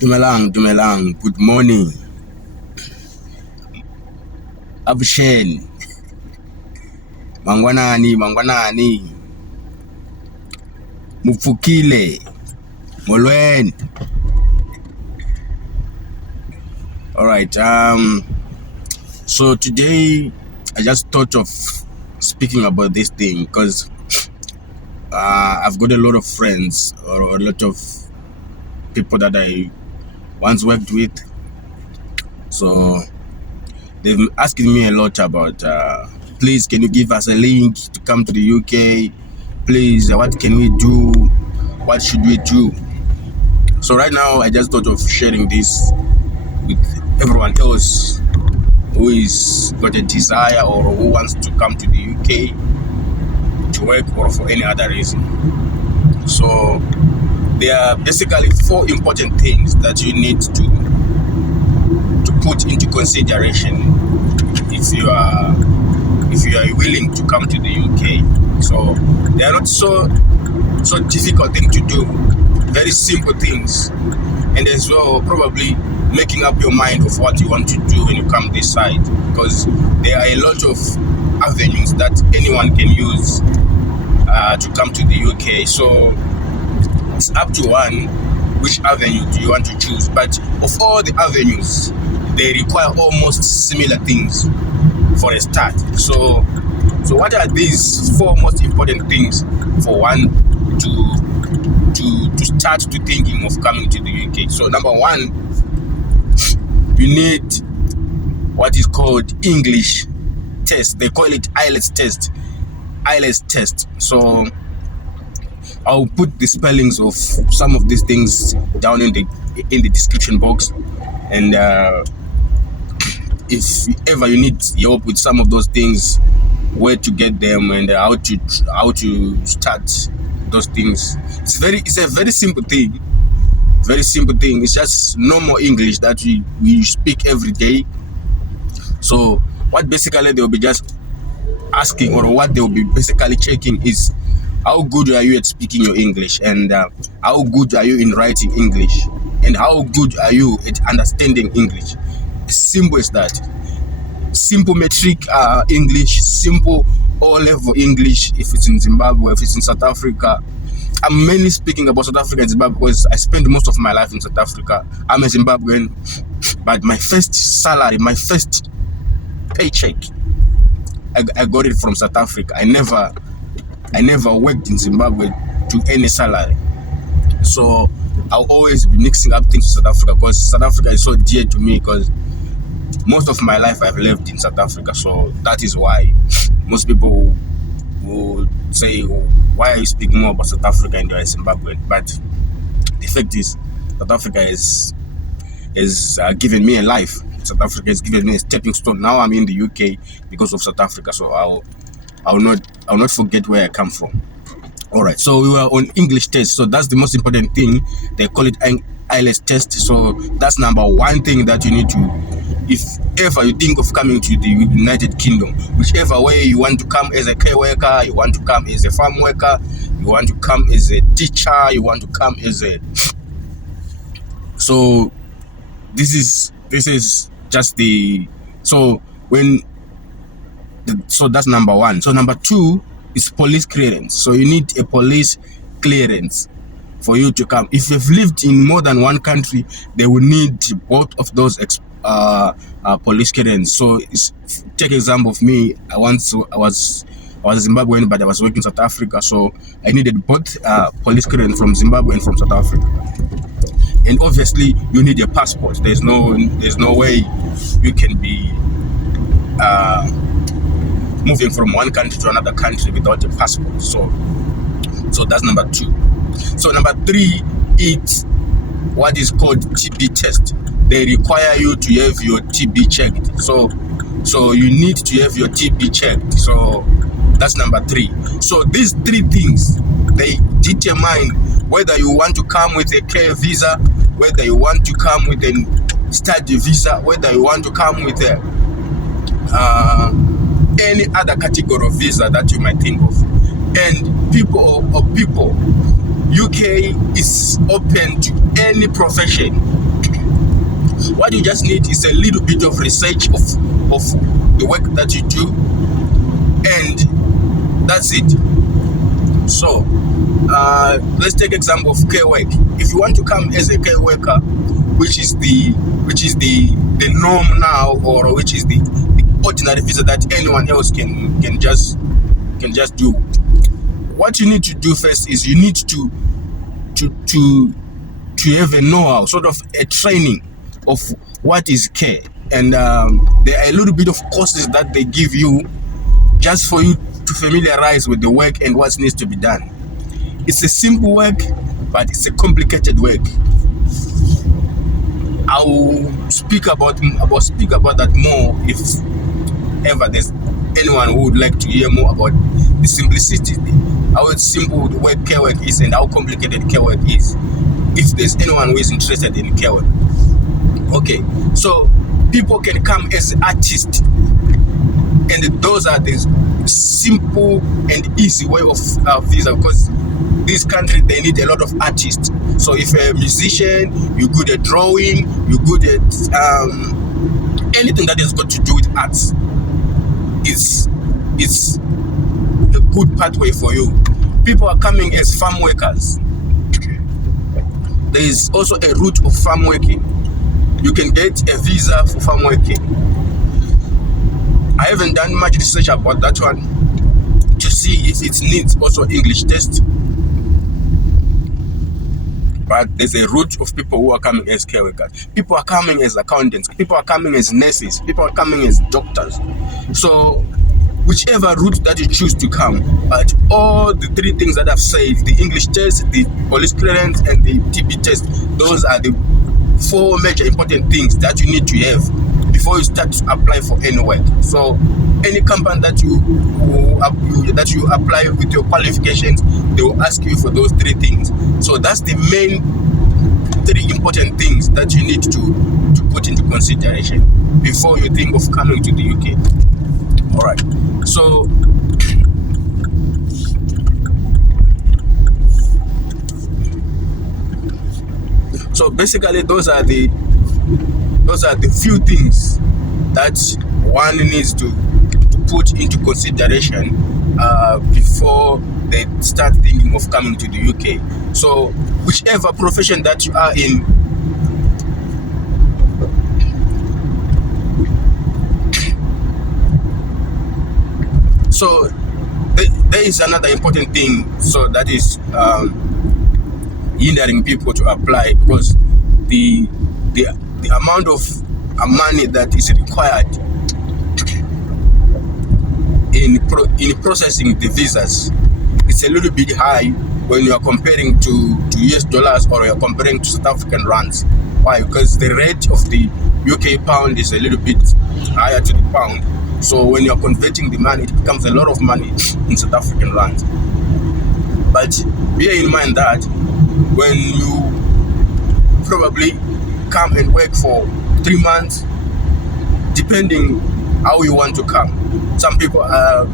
Dumelang, good morning. Abushen, mangwanani, mufukile, molweni. All right. So today I just thought of speaking about this thing because I've got a lot of friends or a lot of people that I once worked with. So they've been asking me a lot about, please, can you give us a link to come to the UK? Please, what can we do? What should we do? So right now, I just thought of sharing this with everyone else who is got a desire or who wants to come to the UK to work or for any other reason. So there are basically 4 important things that you need to put into consideration if you are willing to come to the UK. So they are not so difficult thing to do, very simple things, and as well probably making up your mind of what you want to do when you come this side, because there are a lot of avenues that anyone can use to come to the UK. So it's up to one which avenue do you want to choose, but of all the avenues they require almost similar things for a start. So what are these 4 most important things for one to start to thinking of coming to the UK? So number 1, you need what is called English test. They call it IELTS test. So I'll put the spellings of some of these things down in the description box, and if ever you need help with some of those things, where to get them and how to start those things, it's a very simple thing. It's just normal English that we speak every day. So what basically they'll be just asking, or what they'll be basically checking, is how good are you at speaking your English, and how good are you in writing English, and how good are you at understanding English. As simple as that. Simple metric English, simple O-level English if it's in Zimbabwe, if it's in South Africa. I'm mainly speaking about South Africa and Zimbabwe because I spent most of my life in South Africa. I'm a Zimbabwean, but my first salary, my first paycheck, I got it from South Africa. I never worked in Zimbabwe to any salary. So I'll always be mixing up things with South Africa because South Africa is so dear to me, because most of my life I've lived in South Africa. So that is why most people will say, why are you speaking more about South Africa and you're a Zimbabwean? But the fact is, South Africa is given me a life. South Africa has given me a stepping stone. Now I'm in the UK because of South Africa. So I'll not forget where I come from. All right. So we were on English test. So that's the most important thing. They call it IELTS test. So that's number 1 thing that you need to, if ever you think of coming to the United Kingdom, whichever way you want to come, as a care worker, you want to come as a farm worker, you want to come as a teacher, you want to come as a... So this is just the... So that's number 1. So number 2 is police clearance. So you need a police clearance for you to come. If you've lived in more than one country, they will need both of those police clearance. So take example of me. I was Zimbabwean, but I was working in South Africa, so I needed both police clearance from Zimbabwe and from South Africa. And obviously, you need a passport. There's no way you can be moving from one country to another country without a passport. So that's number 2. So number 3 is what is called TB test. They require you to have your TB checked. So you need to have your TB checked. So that's number 3. So these 3 things, they determine whether you want to come with a care visa, whether you want to come with a study visa, whether you want to come with any other category of visa that you might think of. And people, UK is open to any profession. What you just need is a little bit of research of the work that you do, and that's it. So let's take example of care work. If you want to come as a care worker, which is the norm now, or which is the ordinary visa that anyone else can just do, what you need to do first is you need to have a know-how, sort of a training of what is care, and there are a little bit of courses that they give you just for you to familiarize with the work and what needs to be done. It's a simple work, but it's a complicated work. I will speak about that more if ever there's anyone who would like to hear more about the simplicity, how simple the work care work is and how complicated care work is, if there's anyone who is interested in care work. Okay, so people can come as artists, and those are the simple and easy way of visa, because this country, they need a lot of artists. So if you're a musician, you're good at drawing, you're good at anything that has got to do with arts, it's a good pathway for you. People are coming as farm workers. There is also a route of farm working. You can get a visa for farm working. I haven't done much research about that one to see if it needs also English test. But there's a route of people who are coming as care workers. People are coming as accountants. People are coming as nurses. People are coming as doctors. So whichever route that you choose to come, but all the three things that I've said, the English test, the police clearance, and the TB test, those are the four major important things that you need to have before you start to apply for any work. So any company that you apply with your qualifications, they will ask you for those three things. So that's the main three important things that you need to put into consideration before you think of coming to the UK. All right. So basically, those are the few things that one needs to put into consideration before they start thinking of coming to the UK. So whichever profession that you are in, so there is another important thing, so that is hindering people to apply, because the amount of money that is required in processing the visas, it's a little bit high when you are comparing to US dollars, or you are comparing to South African rands. Why? Because the rate of the UK pound is a little bit higher to the pound. So when you are converting the money, it becomes a lot of money in South African rands. But bear in mind that when you probably come and work for 3 months, depending how you want to come. Some people are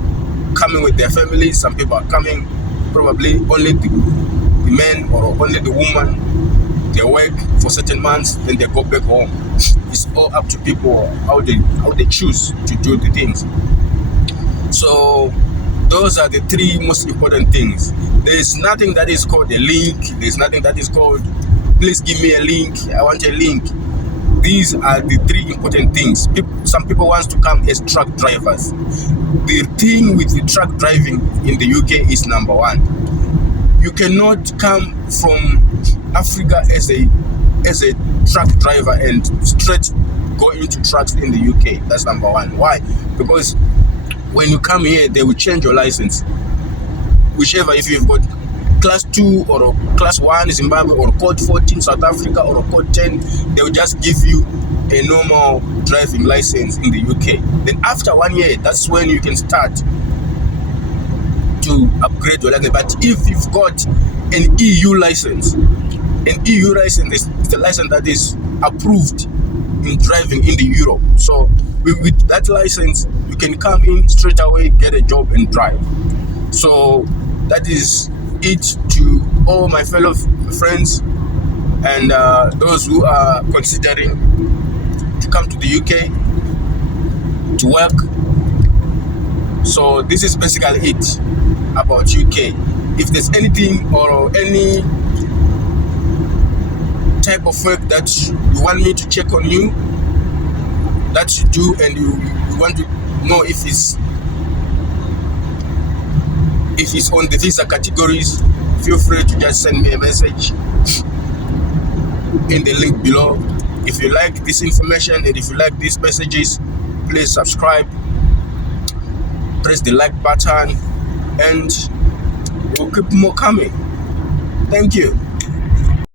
coming with their families, some people are coming probably only the men or only the woman. They work for certain months, then they go back home. It's all up to people how they choose to do the things. So those are the three most important things. There is nothing that is called a link. There's nothing that is called, please give me a link, I want a link. These are the three important things. Some people want to come as truck drivers. The thing with the truck driving in the UK is, number one, you cannot come from Africa as a truck driver and straight go into trucks in the UK. That's number one. Why? Because when you come here, they will change your license. Whichever, if you've got class 2 or class 1 Zimbabwe, or code 14 South Africa, or code 10, they will just give you a normal driving license in the UK. Then after 1 year, that's when you can start to upgrade your license. But if you've got an EU license is the license that is approved in driving in the Europe. So with that license, you can come in straight away, get a job and drive. So that is it to all my fellow friends. And those who are considering to come to the UK to work. So this is basically it about UK. If there's anything or any type of work that you want me to check on you, that you do, and you want to know if it's on the visa categories, feel free to just send me a message in the link below. If you like this information and if you like these messages, please subscribe, press the like button, and we'll keep more coming. Thank you.